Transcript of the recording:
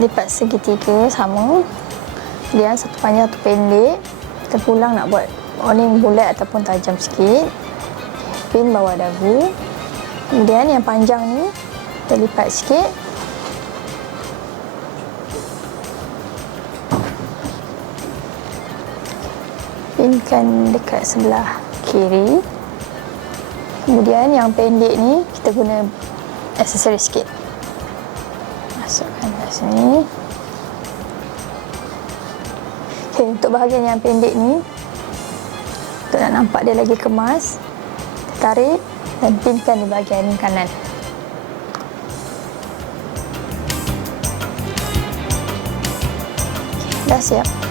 lipat segitiga sama, kemudian satu panjang satu pendek. Kita pulang nak buat awning bulat ataupun tajam sikit. Pin bawah dagu, kemudian yang panjang ni kita lipat sikit. Pinkan dekat sebelah kiri. Kemudian yang pendek ni kita guna aksesoris sikit. Masukkan kat sini. Okay, untuk bahagian yang pendek ni, untuk nak nampak dia lagi kemas, kita tarik dan pinkan di bahagian kanan. Dah siap.